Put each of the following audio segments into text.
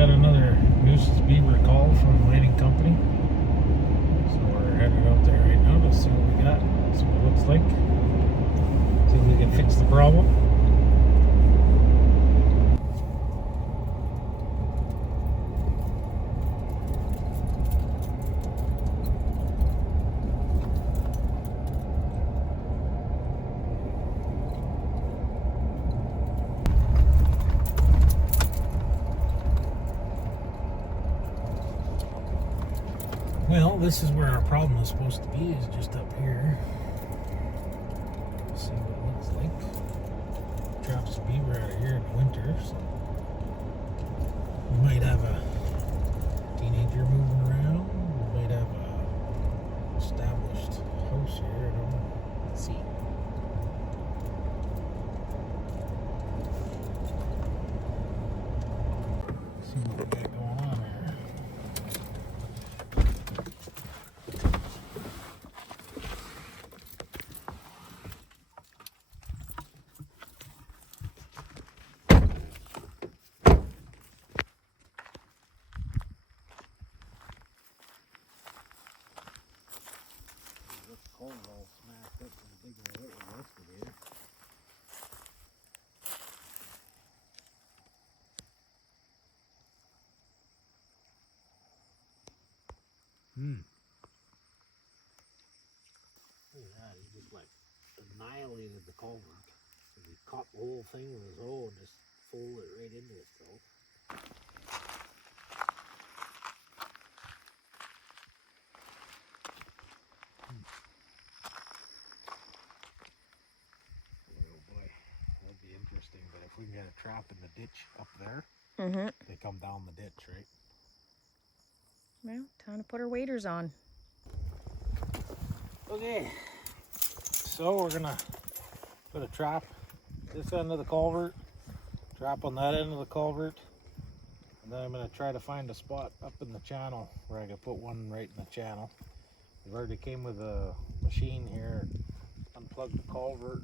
got another Nuisance beaver call from the mining company. So we're headed out there right now to see what we got, see what it looks like. See if we can fix the problem. Well, this is where our problem is supposed to be, is just up here. See what it looks like. Traps the beaver out of here in the winter, so we might have a teenager moving around. We might have a established house here. I don't know. Let's see. See what we got going on here. Cold all smashed up and digging it out with the excavator. Look at that, he just like annihilated the culvert. He caught the whole thing with his hoe and just folded it right into itself. Interesting, but if we can get a trap in the ditch up there, they come down the ditch, right? Well, time to put our waders on. Okay, so we're gonna put a trap this end of the culvert, trap on that end of the culvert, and then I'm gonna try to find a spot up in the channel where I can put one right in the channel. We've already came with a machine here, unplugged the culvert,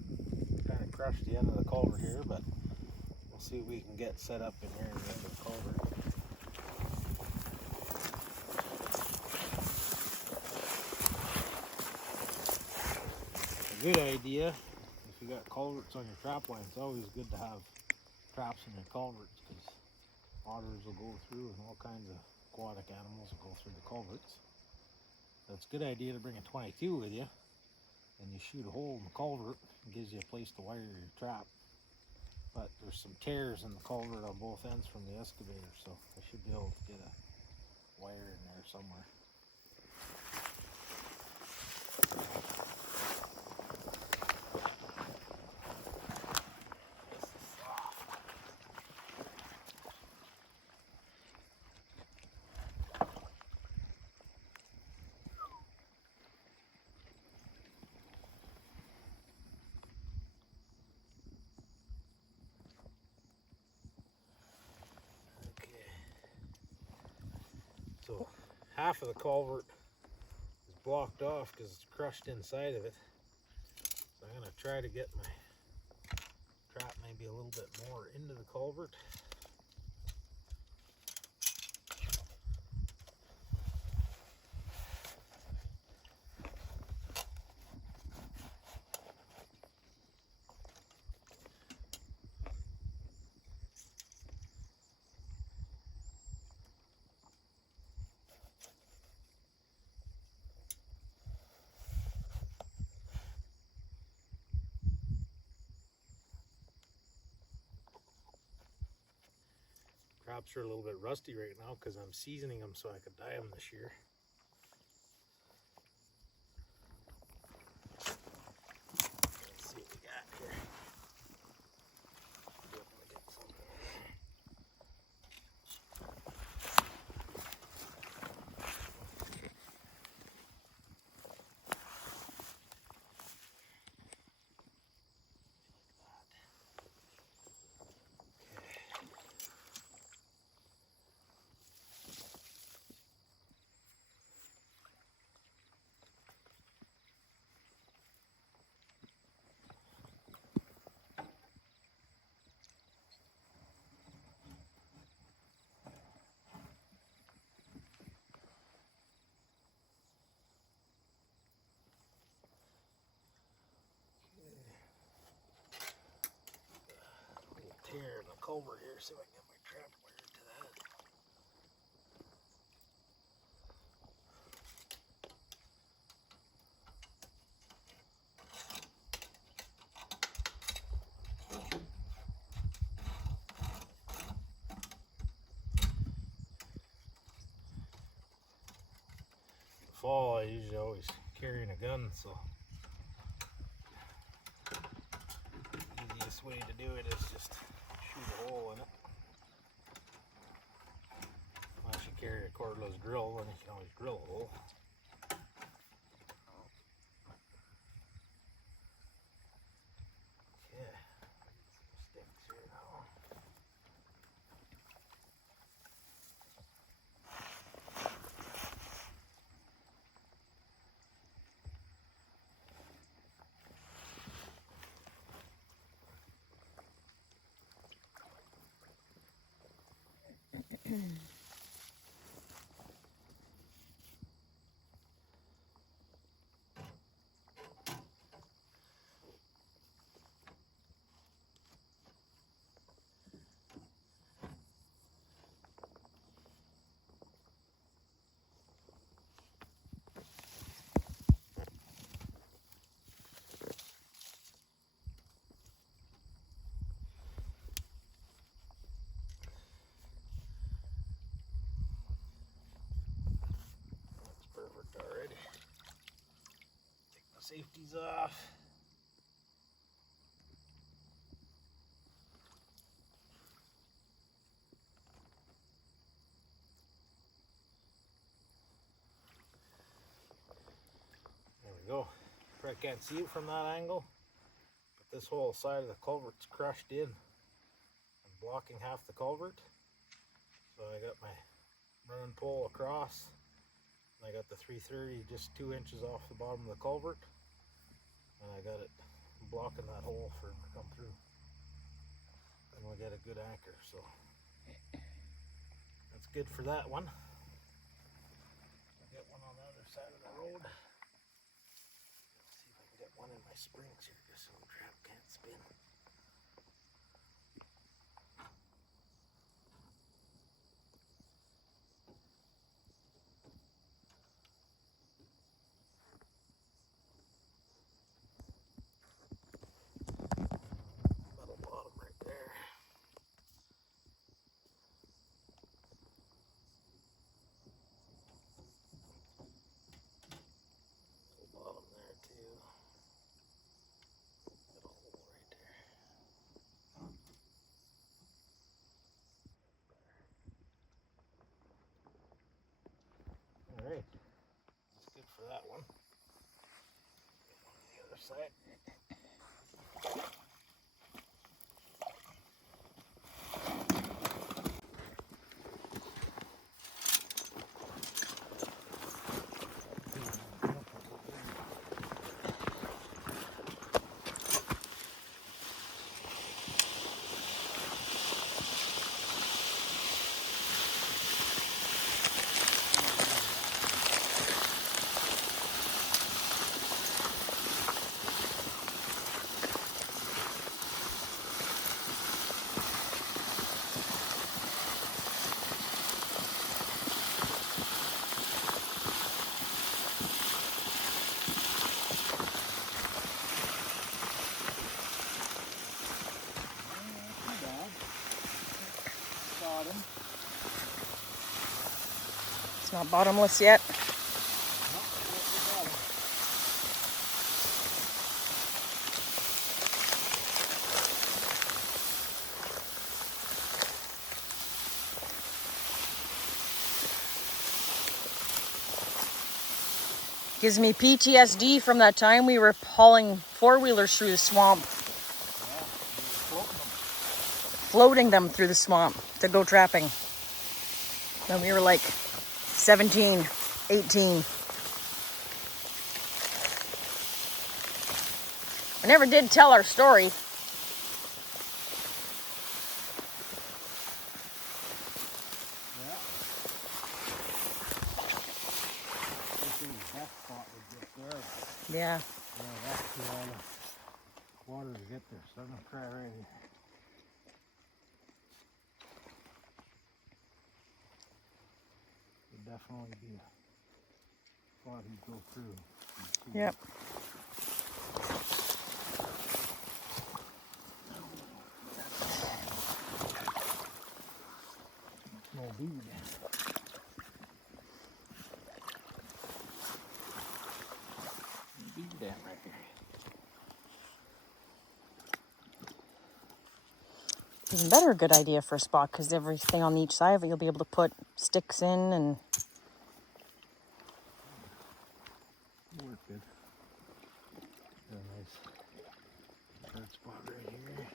kind of crushed the end of the culvert here, but we'll see what we can get set up in here at the end of the culvert. A good idea, if you got culverts on your trap line, it's always good to have traps in your culverts, because otters will go through and all kinds of aquatic animals will go through the culverts. So it's a good idea to bring a 22 with you, and you shoot a hole in the culvert. It gives you a place to wire your trap. But there's some tears in the culvert on both ends from the excavator, so I should be able to get a wire in there somewhere. This is soft. So half of the culvert is blocked off because it's crushed inside of it. So I'm going to try to get my trap maybe a little bit more into the culvert. Traps are a little bit rusty right now because I'm seasoning them so I could dye them this year. Let's see what we got here. See if I get some. here in the culvert here, see if I can get my trap wired to that. Fall, I usually always carrying a gun, so easiest way to do it is just shoot a hole in it. Unless you carry a cordless drill, then you can always drill a hole. Okay, some sticks here now. Already. Take the safeties off. There we go. Probably can't see it from that angle, but this whole side of the culvert's crushed in and blocking half the culvert. So I got my running pole across. I got the 330 just 2 inches off the bottom of the culvert, and I got it blocking that hole for him to come through. And we got a good anchor, so that's good for that one. I'll get one on the other side of the road. Let's see if I can get one in my springs here, just so the trap can't spin. Alright, that's good for that one. Get one on the other side. It's not bottomless yet. Gives me PTSD from that time we were hauling four-wheelers through the swamp. Floating them through the swamp to go trapping. When we were like 17, 18. I never did tell our story. Yeah. That's too all the water to get there, so I'm gonna try right here. definitely be a spot he'd go through. Yep. No beaver dam. Beaver dam right here. Even better, a good idea for a spot because everything on each side of it, you'll be able to put sticks in and. Work good. Got a nice third spot right here.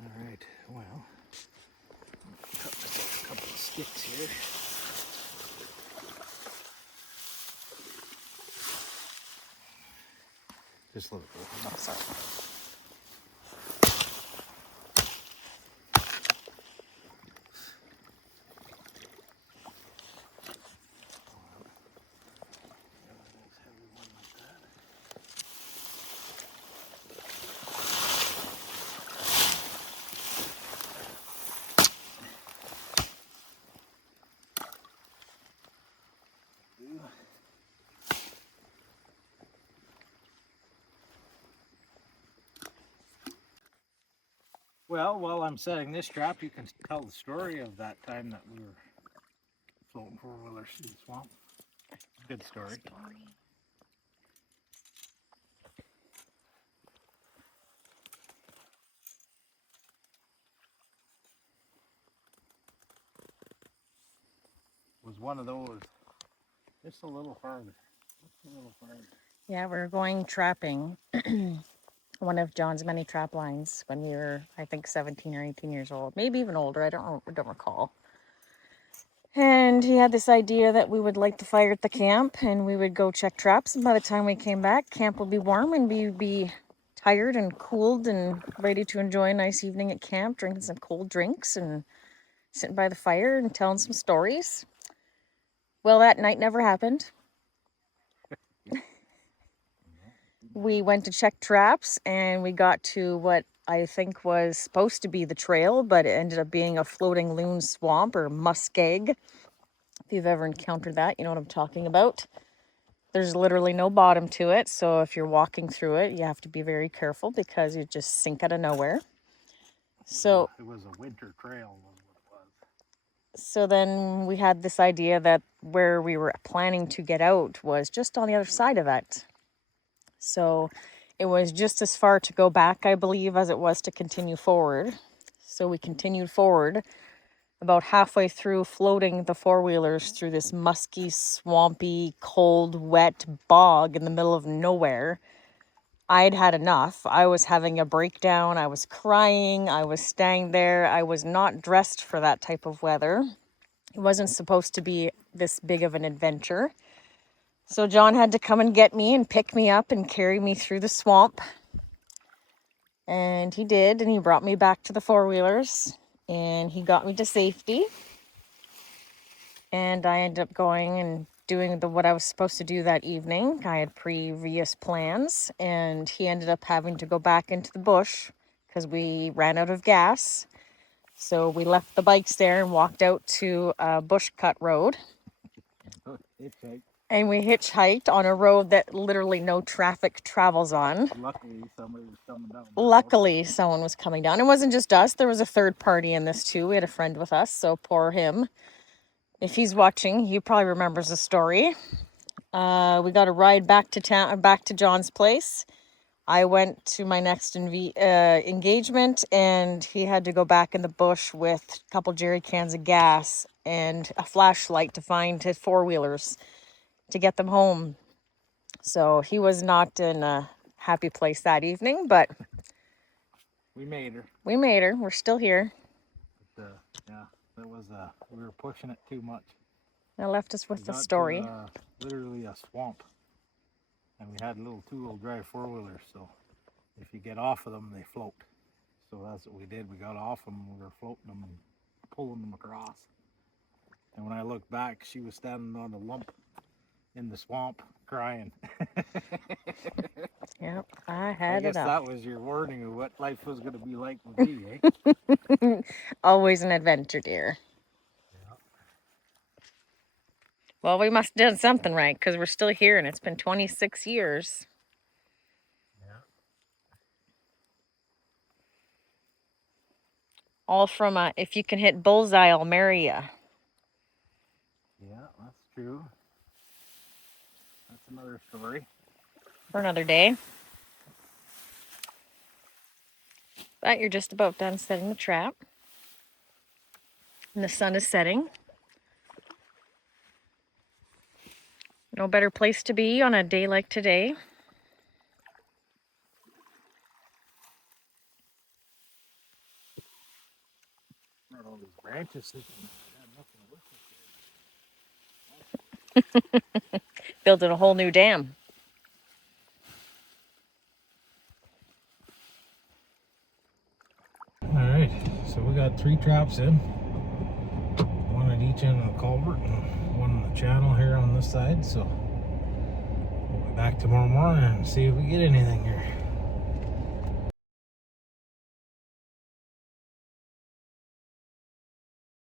Alright, well, cut myself a couple of sticks here. Just let it go. Oh, sorry. Well, while I'm setting this trap, you can tell the story of that time that we were floating four-wheelers through the swamp. Good story. Was one of those, just a little farther. Just a little farther. Yeah, we were going trapping. One of John's many trap lines when we were, I think, 17 or 18 years old, maybe even older. I don't recall. And he had this idea that we would light the fire at the camp and we would go check traps. And by the time we came back, camp would be warm and we'd be tired and cooled and ready to enjoy a nice evening at camp, drinking some cold drinks and sitting by the fire and telling some stories. Well, that night never happened. We went to check traps and we got to what I think was supposed to be the trail, but it ended up being a floating loon swamp or muskeg. If you've ever encountered that, you know what I'm talking about. There's literally no bottom to it, so if you're walking through it, you have to be very careful because you just sink out of nowhere. So it was a winter trail was what it was. So then we had this idea that where we were planning to get out was just on the other side of it. So it was just as far to go back, I believe, as it was to continue forward. So we continued forward, about halfway through, floating the four-wheelers through this musky, swampy, cold, wet bog in the middle of nowhere. I'd had enough. I was having a breakdown. I was crying. I was staying there. I was not dressed for that type of weather. It wasn't supposed to be this big of an adventure. So John had to come and get me and pick me up and carry me through the swamp. And he did, and he brought me back to the four-wheelers, and he got me to safety. And I ended up going and doing what I was supposed to do that evening. I had previous plans, and he ended up having to go back into the bush because we ran out of gas. So we left the bikes there and walked out to a bush cut road. And we hitchhiked on a road that literally no traffic travels on. Luckily, somebody was coming down. Luckily, someone was coming down. It wasn't just us. There was a third party in this too. We had a friend with us, so poor him. If he's watching, he probably remembers the story. We got a ride back to town, back to John's place. I went to my next engagement, and he had to go back in the bush with a couple jerry cans of gas and a flashlight to find his four-wheelers to get them home. So he was not in a happy place that evening, but we made her. We made her. We're still here. But, yeah, that was we were pushing it too much. That left us with the story. To, literally a swamp, and we had little two-wheel drive four-wheelers. So if you get off of them, they float. So that's what we did. We got off them. We were floating them and pulling them across. And when I looked back, she was standing on a lump in the swamp crying. Yep, I I had guess enough. that was your warning of what life was going to be like with me, eh? Always an adventure, dear. Well, we must have done something right because we're still here and it's been 26 years. Yeah. All from if you can hit bullseye, I'll marry ya. Yeah, that's true. That's another story. For another day. But you're just about done setting the trap. And the sun is setting. No better place to be on a day like today. Not all these branches sticking out. I had nothing to work Building a whole new dam. with. Alright, so we got 3 traps in. One at each end of the culvert and one in the channel here on this side. So we'll be back tomorrow morning and see if we get anything here.